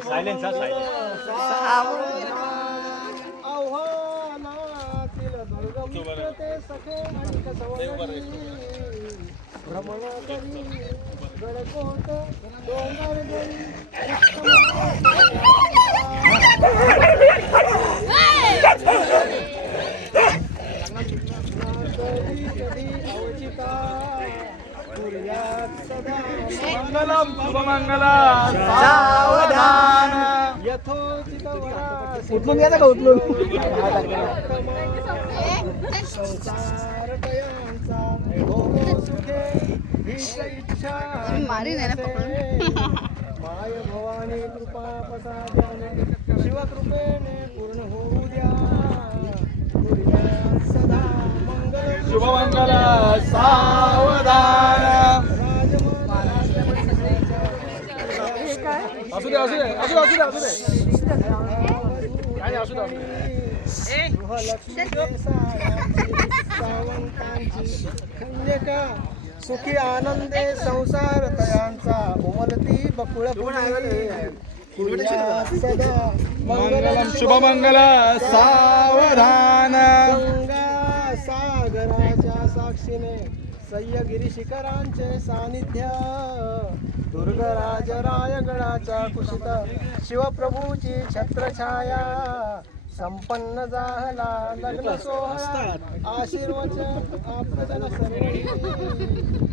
silence आव्हानातील दुर्गम ते सखे अनिक सवंगडी भ्रमण करी गडकोट डोंगर गरी कधी अवचिता मंगलम शुभमंगला सावधान यथोचित वरा उचलून घ्यायचा का उचलून संसार दयांचा हो सुखे हीच इच्छा मारी नाही ना माय भवानी कृपा प्रसादाने शिवकृपेने पूर्ण होऊ द्या सदा मंगल शुभमंगला सावधान असू दे असू दे असू दे असू दे असू दे काय असू दे सावंतांची कन्यका सुखी आनंदे संसार तयांचा उमलती बकुळ सदा मंगलम शुभमंगला सावधान गंगा सागराच्या साक्षीने सह्यगिरी शिखरांचे सानिध्य दुर्गराज रायगडाच्या कुशीत शिवप्रभूची छत्रछाया संपन्न झाला लग्न सोहळा आशीर्वचन आपजन सर्वणी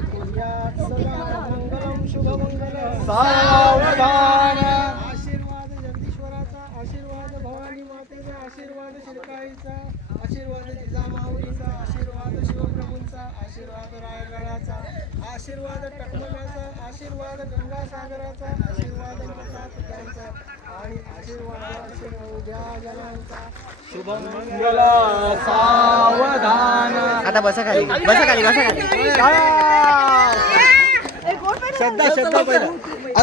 पुण्यात सदा मंगलम शुभमंगल सावधान आशीर्वाद जगदीश्वराचा आशीर्वाद भवानी मातेचा आशीर्वाद शिरकाईचा आशीर्वाद जिजामाऊलीचा आशीर्वाद शिवप्रभूंचा आशीर्वाद रायगडाचा आशीर्वाद टकमल्याचा आशीर्वाद गंगासागराचा आशीर्वाद पितांचा आणि आशीर्वाद उद्या जनांचा शुभमंगला सावधान आता बसा खाली बसा खाली बसा खाली श्रद्धा श्रद्धा पहिला